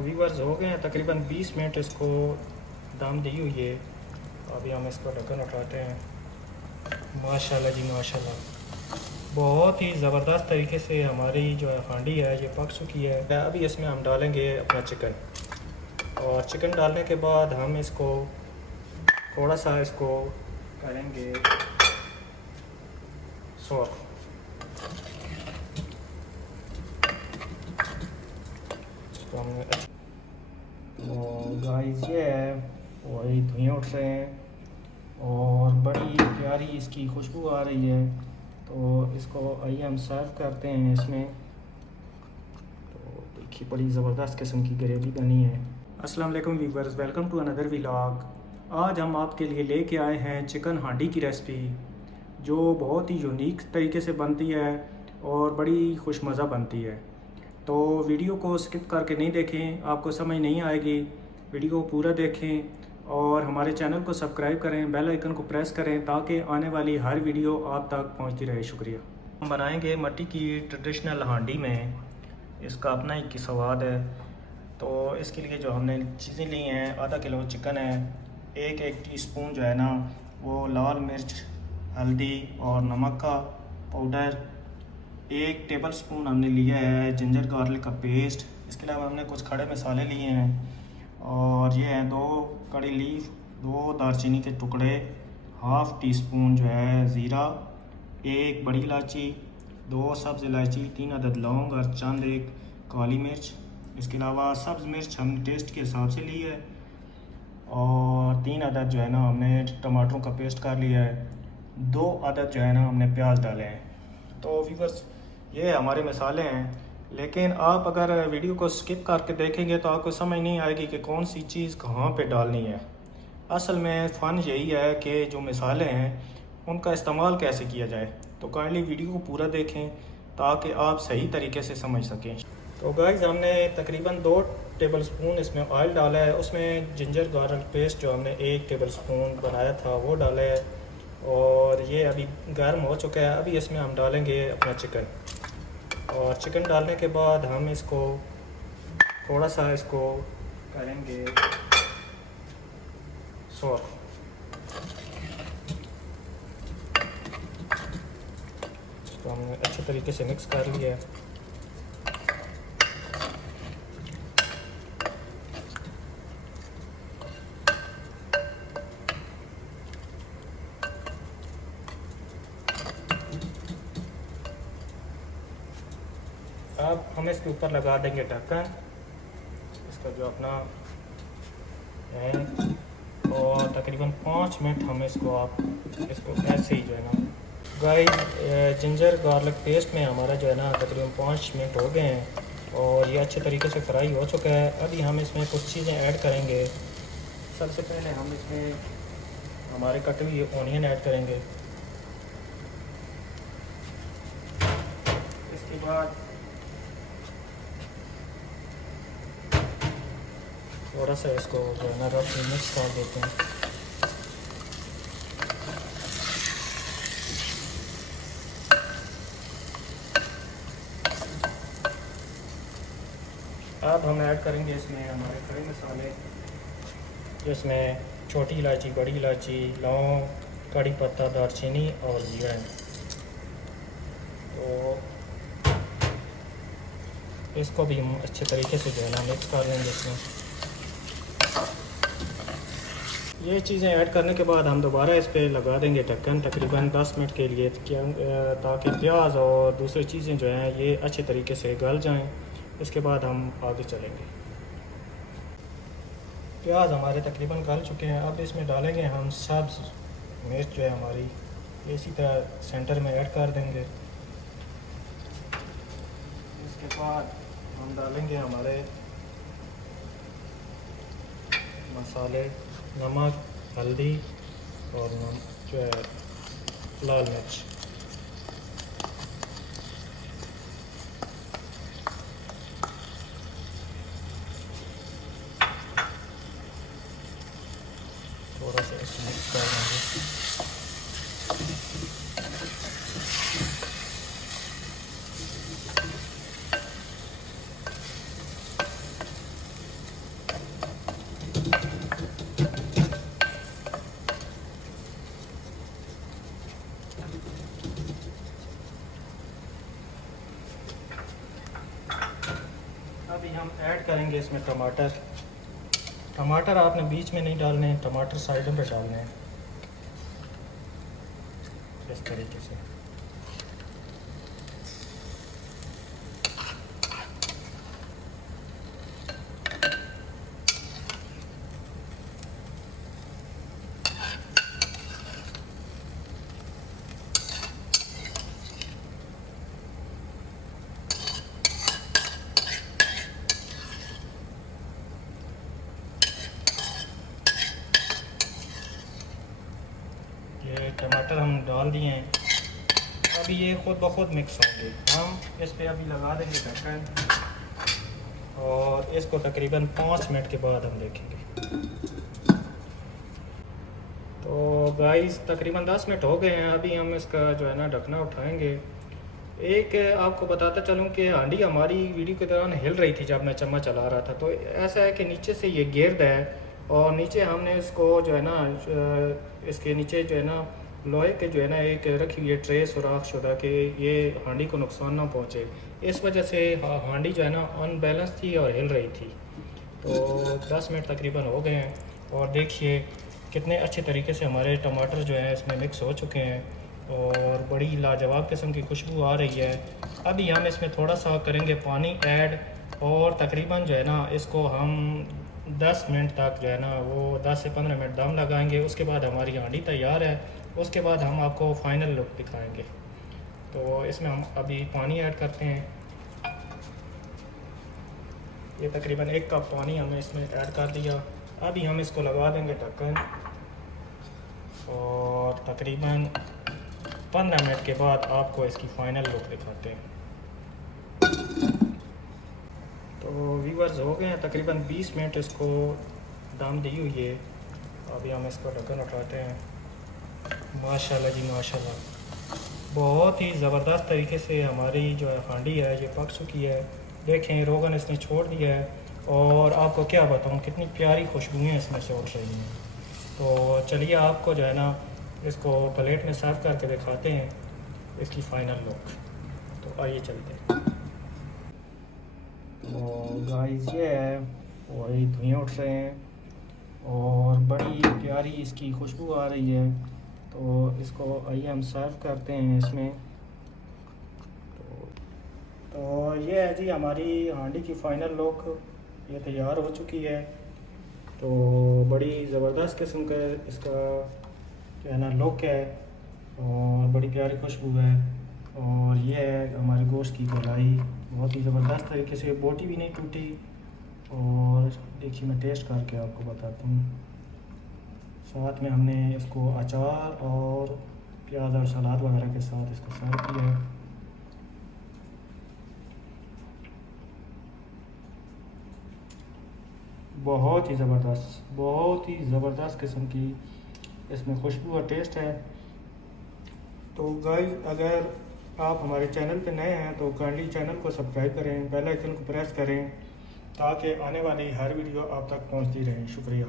Viewers हो गए हैं तकरीबन 20 मिनट इसको दम दी हुई है। अभी हम इसको ढक्कन उठाते हैं। माशाल्लाह जी माशाल्लाह, बहुत ही ज़बरदस्त तरीके से हमारी जो है हांडी है ये पक चुकी है। अभी इसमें हम डालेंगे अपना चिकन, और चिकन डालने के बाद हम इसको थोड़ा सा इसको करेंगे सॉफ्ट। इसको हमने तो गाइस ये है वही धुएँ उठ रहे हैं और बड़ी प्यारी इसकी खुशबू आ रही है। तो इसको आइए हम सर्व करते हैं इसमें। तो देखिए बड़ी ज़बरदस्त किस्म की ग्रेवी बनी है। अस्सलाम वालेकुम viewers, welcome to another vlog. आज हम आपके लिए लेके आए हैं चिकन हांडी की रेसिपी, जो बहुत ही यूनिक तरीके से बनती है और बड़ी खुशमज़ा बनती है। तो वीडियो को स्किप करके नहीं देखें, आपको समझ नहीं आएगी। वीडियो को पूरा देखें और हमारे चैनल को सब्सक्राइब करें, बेल आइकन को प्रेस करें ताकि आने वाली हर वीडियो आप तक पहुंचती रहे। शुक्रिया। हम बनाएंगे मट्टी की ट्रेडिशनल हांडी में, इसका अपना ही स्वाद है। तो इसके लिए जो हमने चीज़ें ली हैं, आधा किलो चिकन है, एक टीस्पून जो है ना वो लाल मिर्च, हल्दी और नमक का पाउडर, 1 टेबल स्पून हमने लिया है जिंजर गार्लिक का पेस्ट। इसके अलावा हमने कुछ खड़े मसाले लिए हैं और ये हैं 2 कड़ी लीफ, 2 दालचीनी के टुकड़े, हाफ़ टी स्पून जो है ज़ीरा, 1 बड़ी इलायची, 2 सब्ज़ इलायची, 3 अदद लौंग और चंद 1 काली मिर्च। इसके अलावा सब्ज़ मिर्च हमने टेस्ट के हिसाब से ली है और 3 अदद जो है ना हमने टमाटरों का पेस्ट कर लिया है। 2 अदद जो है ना हमने प्याज डाले हैं। तो व्यूअर्स ये हमारे मसाले हैं, लेकिन आप अगर वीडियो को स्किप करके देखेंगे तो आपको समझ नहीं आएगी कि कौन सी चीज़ कहाँ पे डालनी है। असल में फ़न यही है कि जो मसाले हैं उनका इस्तेमाल कैसे किया जाए। तो काइंडली वीडियो को पूरा देखें ताकि आप सही तरीके से समझ सकें। तो गाइस हमने तकरीबन 2 टेबल स्पून इसमें ऑयल डाला है। उसमें जिंजर गार्लिक पेस्ट जो हमने 1 टेबल स्पून बनाया था वो डाला है और ये अभी गर्म हो चुका है। अभी इसमें हम डालेंगे अपना चिकन, और चिकन डालने के बाद हम इसको थोड़ा सा इसको करेंगे सॉफ्ट। इसको हमने अच्छे तरीके से मिक्स कर लिया है। अब हम इसके ऊपर लगा देंगे ढक्कन, इसका जो अपना है, और तकरीबन 5 मिनट हम इसको ऐसे ही जो है ना गाइस जिंजर गार्लिक पेस्ट में हमारा जो है ना तकरीबन 5 मिनट हो गए हैं और ये अच्छे तरीके से फ्राई हो चुका है। अभी हम इसमें कुछ चीज़ें ऐड करेंगे। सबसे पहले हम इसमें हमारे कटे हुए ऑनियन ऐड करेंगे। इसके बाद थोड़ा सा इसको जो है ना रफ मिक्स कर देते हैं। अब हम ऐड करेंगे इसमें हमारे खड़े मसाले, जिसमें छोटी इलायची, बड़ी इलायची, लौंग, कड़ी पत्ता, दालचीनी और जीरा। तो इसको भी हम अच्छे तरीके से जो है ना मिक्स कर लेंगे इसमें। ये चीज़ें ऐड करने के बाद हम दोबारा इस पर लगा देंगे ढक्कन तकरीबन 10 मिनट के लिए, ताकि प्याज और दूसरी चीज़ें जो हैं ये अच्छे तरीके से गल जाएं। इसके बाद हम आगे चलेंगे। प्याज हमारे तकरीबन गल चुके हैं। अब इसमें डालेंगे हम सब्ज़ मिर्च जो है हमारी, इसी तरह सेंटर में ऐड कर देंगे। इसके बाद हम डालेंगे हमारे मसाले, नमक, हल्दी और जो है लाल मिर्च। थोड़ा सा इसको मिक्स कर देंगे। अभी हम ऐड करेंगे इसमें टमाटर। टमाटर आपने बीच में नहीं डालने हैं, टमाटर साइडों पे डालने हैं इस तरीके से। ये टमाटर हम डाल दिए हैं, अभी ये खुद ब खुद मिक्स होंगे। हम इस पे अभी लगा देंगे ढक्कन और इसको तकरीबन 5 मिनट के बाद हम देखेंगे। तो गाइस तकरीबन 10 मिनट हो गए हैं, अभी हम इसका जो है ना ढकना उठाएंगे। एक आपको बताता चलूँ कि हांडी हमारी वीडियो के दौरान हिल रही थी जब मैं चम्मच चला रहा था। तो ऐसा है कि नीचे से ये गिर्द है और नीचे हमने इसको जो है ना इसके नीचे जो है ना लोहे के जो है ना एक रखी हुई है ट्रे सुराख शुदा कि ये हांडी को नुकसान ना पहुँचे। इस वजह से हांडी जो है ना अनबैलेंस थी और हिल रही थी। तो 10 मिनट तकरीबन हो गए हैं और देखिए कितने अच्छे तरीके से हमारे टमाटर जो हैं इसमें मिक्स हो चुके हैं और बड़ी लाजवाब किस्म की खुशबू आ रही है। अभी हम इसमें थोड़ा सा करेंगे पानी ऐड और तकरीबन जो है ना इसको हम 10 मिनट तक जो है ना वो 10 से 15 मिनट दम लगाएंगे। उसके बाद हमारी हांडी तैयार है, उसके बाद हम आपको फ़ाइनल लुक दिखाएंगे। तो इसमें हम अभी पानी ऐड करते हैं। ये तकरीबन 1 कप पानी हमने इसमें ऐड कर दिया। अभी हम इसको लगा देंगे ढक्कन और तकरीबन 15 मिनट के बाद आपको इसकी फ़ाइनल लुक दिखाते हैं। तो व्यूअर्स हो गए हैं तकरीबन 20 मिनट इसको दम दी हुई है। अभी हम इसको ढक्कन उठाते हैं। माशाल्लाह जी माशाल्लाह, बहुत ही ज़बरदस्त तरीके से हमारी जो है हांडी है ये पक चुकी है। देखें रोगन इसने छोड़ दिया है और आपको क्या बताऊँ कितनी प्यारी खुशबुएँ इसमें से उठ रही हैं। तो चलिए आपको जो है ना इसको प्लेट में सर्व करके दिखाते हैं इसकी फ़ाइनल लुक। तो आइए चलते हैं। तो गाइस ये है वही धुएँ उठ रहे हैं और बड़ी प्यारी इसकी खुशबू आ रही है। तो इसको आइए हम सर्व करते हैं इसमें। तो ये है जी हमारी हांडी की फ़ाइनल लुक, ये तैयार हो चुकी है। तो बड़ी ज़बरदस्त किस्म का इसका जो है ना लुक है और बड़ी प्यारी खुशबू है। और ये है हमारे गोश्त की गोलाई, बहुत ही ज़बरदस्त तरीके से, बोटी भी नहीं टूटी। और देखिए मैं टेस्ट करके आपको बताता हूँ। साथ में हमने इसको अचार और प्याज और सलाद वगैरह के साथ इसको सर्व किया है। बहुत ही ज़बरदस्त किस्म की इसमें खुशबू और टेस्ट है। तो गाइस अगर आप हमारे चैनल पे नए हैं तो काइंडली चैनल को सब्सक्राइब करें, बेल आइकन को प्रेस करें ताकि आने वाली हर वीडियो आप तक पहुंचती रहे। शुक्रिया।